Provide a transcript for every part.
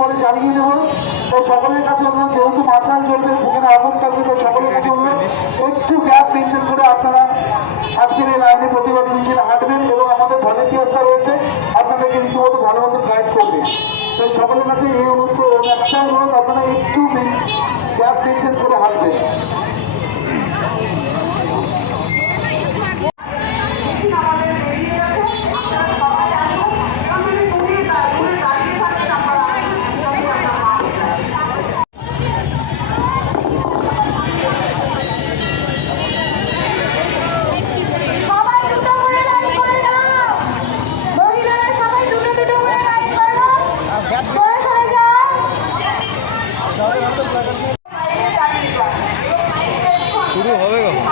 পরে চালিয়ে দেবো। তো সকলের কাছে অনুরোধ, যেহেতু মার্শাল চলবে, সেখানে আগুন থাকবে, তো সকলের কাছে অনুরোধ একটু গ্যাপ মেনটেন করে আপনারা আজকের এই লাইনে প্রতিবাদ মিছিল হাঁটবেন এবং আমাদের ভলেন্টিয়াররা রয়েছে আপনাদেরকে রীতিমতো ভালো মতো গাইড করবে। তো সকলের কাছে এই অনুরোধ, একটা অনুরোধ, আপনারা একটু গ্যাপ মেনটেন করে হাঁটবেন। শুরু হবে কখন?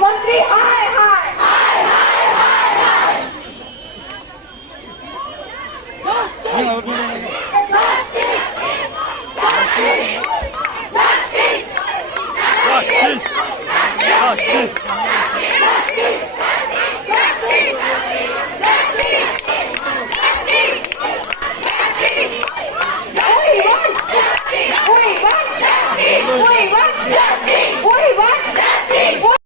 मंत्री हाय हाय